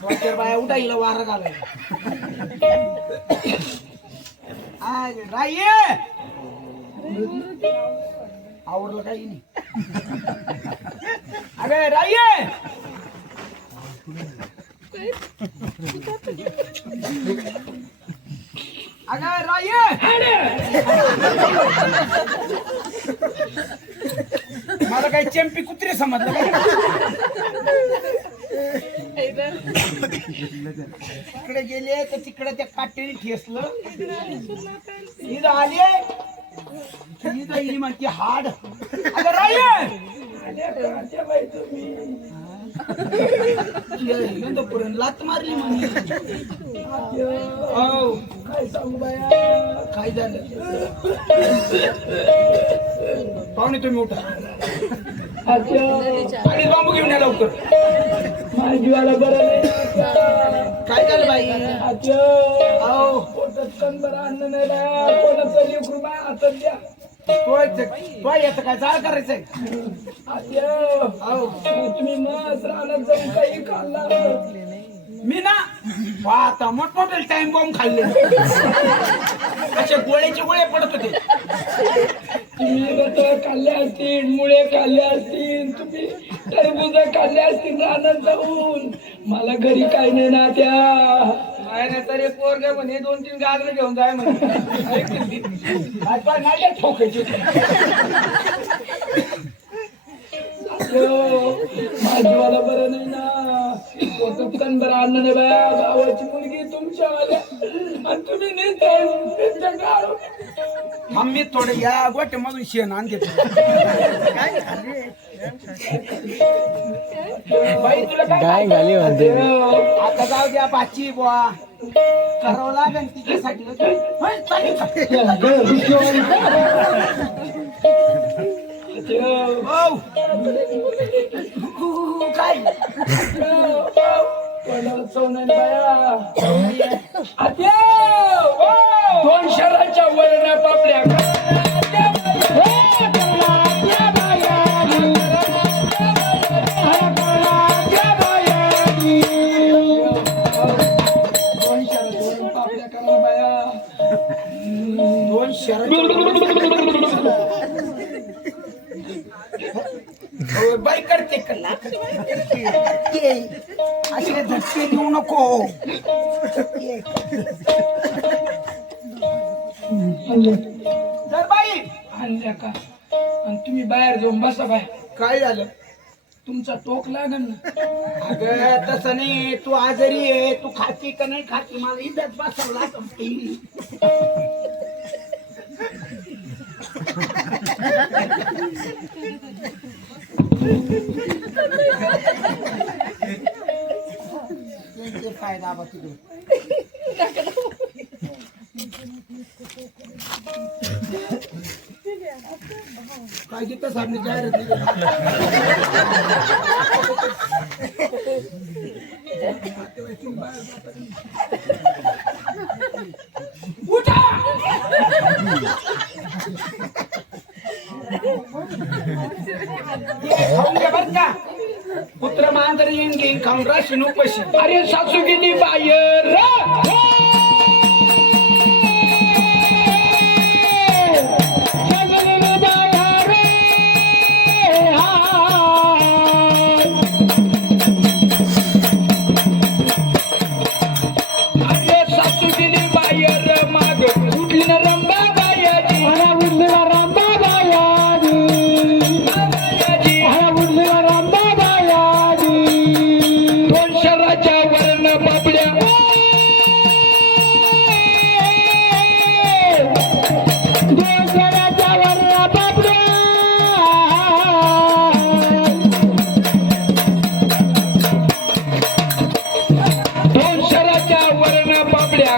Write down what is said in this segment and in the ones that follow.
Doctor बाया उठा वारा घालाय राये आवडलं काही नाही. अरे राय अगं राय काय चेंपी कुत्रे समजलं. तिकडे गेले तर तिकडे त्या काटेने ठेसलं. इथं आले. इथं ही म्हणते हाड. अगं पर्यंत लात मारली म्हणे हो काय सांगू बाया काय झालं? पाहुणे तुम्ही उठा. आणि बांबू घेऊन या लवकर माझ्या जीवाला बरं नाही काय झालं बाई? अहो पोटात कणभर अन्न नाही बाया कोणाचं लेकरू बाया हातात द्या तो तो याचं काय जाळ करायचंय आत्या. अहो तुम्ही मस्त रानात जाऊन काही खाल्ला. मी ना वा, आता मोठमोठे टाइम बॉम्ब खाल्ले. असे गोळ्याचे गोळे पडत होते. तुम्ही रताळ खाल्ले असतील मुळे खाल्ले असतील तुम्ही टरबूज खाल्ले असतील रानात जाऊन मला घरी काय नाही ना त्या. काय नाही तर एक पोरगे म्हणे दोन तीन गाजर घेऊन जाय म्हणे. काय काय काय ठोकायची? बरं नाही ना पोटात अन्न नाही बाया गावाची मुलगी तुमच्या आल्या आणि तुम्ही नेता त्यांच्या गाव थांब मी थोडं या गोटे मधून शेण आण देतो बाई तुला काय झाली म्हणते. आता जाऊ द्या बाची बुवा. करावं लागेल तिच्यासाठी. होय, चालेल. का? काय दोन शहराच्या वरण्या पापड्या. नको. तर बाई आणल्या का? आणि तुम्ही बाहेर जाऊन बसा बाहेर. काय झालं? तुमचा टोक लागेल ना. अगं तसं नाही. तू आजारी आहे. तू खाती का नाही खाती? मला इथंच बसवला फायदा बा तिकडे काय तिथं सामने जाहिरात दिली. उठा हे खाऊन घ्या बरं का पुत्र मांजर येईन घेईन खाऊन पशी अरे सासू गेली बाहेर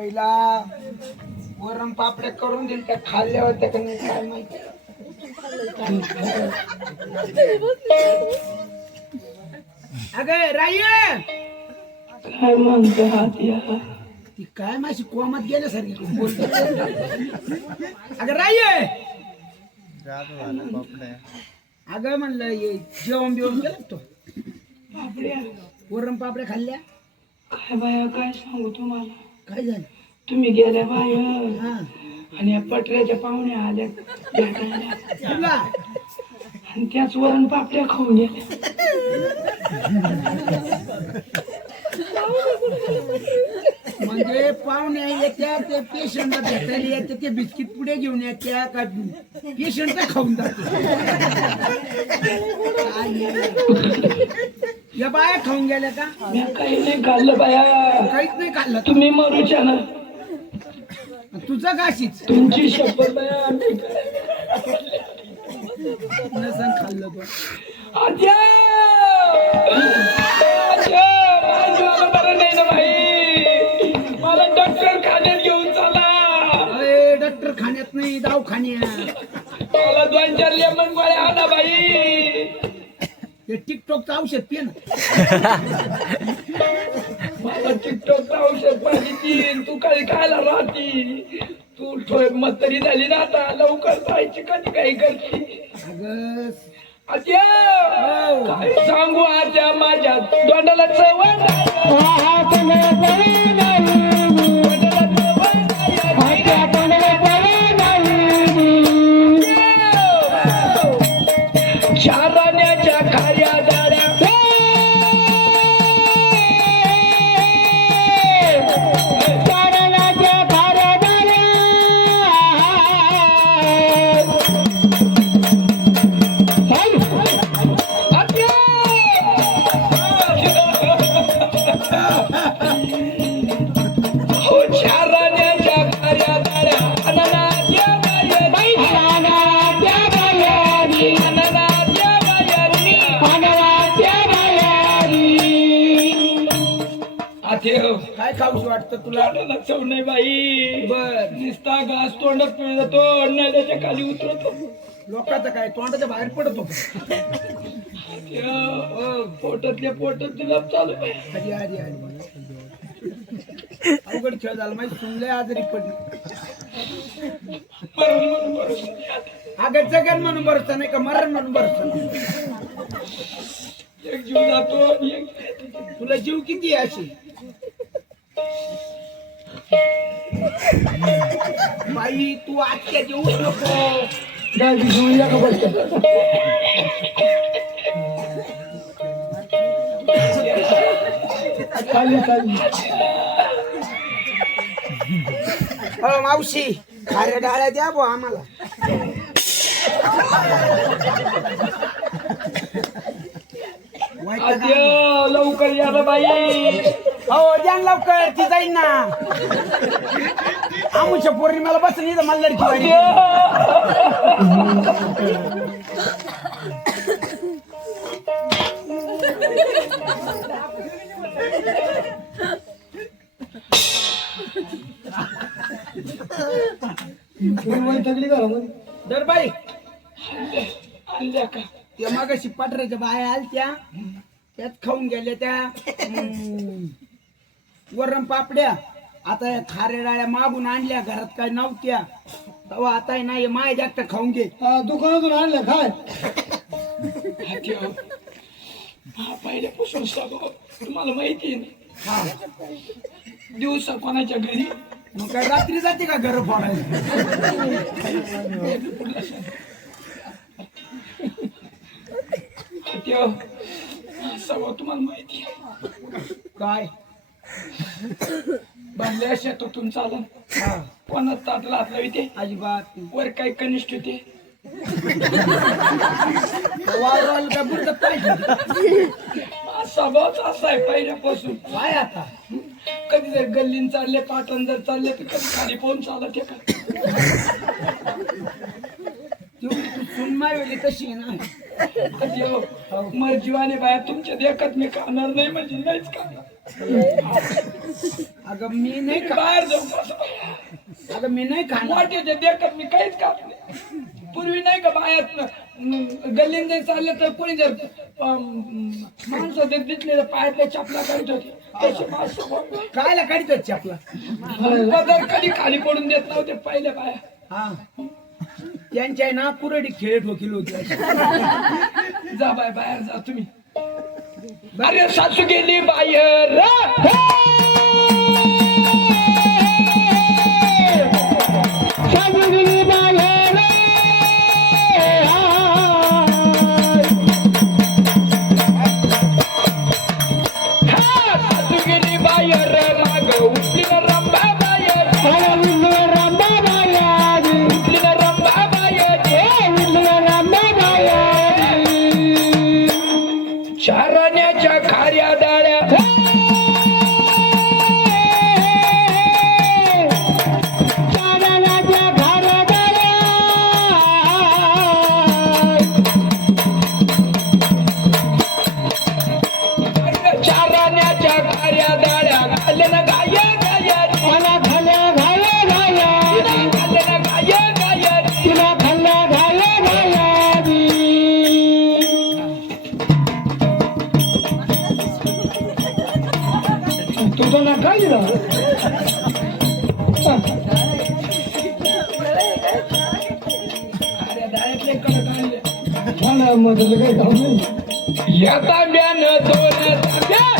सुनबाईला वरण पापड्या करून दिल त्या खाल्ल्यावर त्या नाही काय माहिती. अगं राय काय म्हणतो हात ती काय माशी कोमात गेल्यासारखी बोलते. अगं राय अगं म्हणलं ये जेवण बिवण केलं का तो? बापड्या वरण पापड्या खाल्ल्या? काय बाया काय सांगू तुम्हाला? काय झालं? तुम्ही गेल्या बाहेर. हा. आणि या पटऱ्याच्या पाहुण्या आल्या. भेटायला. तुला आणि त्याच वरण पापड्या खाऊन गेल्या. म्हणजे पाहुणे येत्या ते पेशंटला भेटायला येते ते बिस्किट पुढे घेऊन येत्या का पेशंट खाऊन जाते? या बाया खाऊन गेल्या का? मी काही नाही खाल्लं बाया. काहीच नाही खाल्लं. तुम्ही मरूच्या ना तुझं काशीच तुमची शपथ बाया. मी खाल्लं तो आद्या! मला दोन चार लेमन गोळ्या आणा बाई. ते टिकटॉकचं औषध ना. मला टिकटॉक औषध पाहिजे तू काही खायला राहती. तू ठोय म्हातारी झाली ना आता लवकर जायची कधी काही करते. अगं काय सांगू आद्या माझ्या दोंडाला चवण काय खाऊशी वाटतं तुला? चव नाही बाई. बर. निस्ता घास तोंडात पिळून जातो नद्याच्या खाली उतरतो. लोकांचं काय? तोंडाच्या बाहेर पडतो. त्या पोटातल्या पोटात जुलाब चालू आधी आधी आधी. अवघड खेळ झाला. माहिती सुनले आजारी पडली. अगं जगन म्हणून बरं नाही का? मरण म्हणून बरं एक जीव जातो तुला जीव किती आहे अशी? बाई तू आजच्या जीव नको. हो मावशी खाऱ्या डाळ्या द्या बो आम्हाला. आद्य लवकर या ना बाई. हो द्या ना लवकर ती जाईन ना. आमुच्या पौर्णिमेला बसून इथं मल्लडची वाडी दर बाई. आणल्या का? त्या मग पाटराच्या बाया आलत्या. त्यात खाऊन गेल्या त्या. हम्म, वरण पापड्या. आता या खाऱ्या डाळ्या मागून आणल्या. घरात काय नव्हत्या. तेव्हा आता आहे ना हे माय जास्त खाऊन घे. दुकानातून आणलं काय आद्य हा पहिल्यापासून सगळं तुम्हाला माहिती आहे ना. हा. दिवसा कोणाच्या घरी मग काय रात्री जाते का घर फोडायला? सगळं तुम्हाला माहिती काय? बांधल्या शेतातून चालन. कोणात ताट लाटला होते अजिबात. वर काही कनिष्ठ होते वावराला काय बुडत पाहिजे स्वभावच असा आहे पहिल्यापासून. काय आता? कधी जर गल्लीन चालले पाटण जर चालले तर कधी खाली पाहून चालत आहे का? तेवढी तू सुनमाय वेळी तशी आहे ना? कधी हो मर्जीवाने बाया तुमच्या देखत मी खाणार नाही म्हणजे नाहीच खाणार. अगं मी नाही बाहेर जाऊ? अगं मी नाही खाणार. मोठ्याच्या देखत मी काहीच खात नाही. पूर्वी नाही का बायात गल्लीन जर चालले तर कोणी जर माणसं जर दिसले तर पायातल्या चपला काढत होते. तसे माणसं कायला काढतो आपला पदर कधी खाली पडून देत नव्हते पहिले बाया. हा. त्यांच्या आहे ना कुरडी खेळ ठोकील होती. जा बाय बाहेर जा तुम्ही. अरे सासू गेली बाहेर. तुझं ना? काय या तांब्यानं दोन तांब्या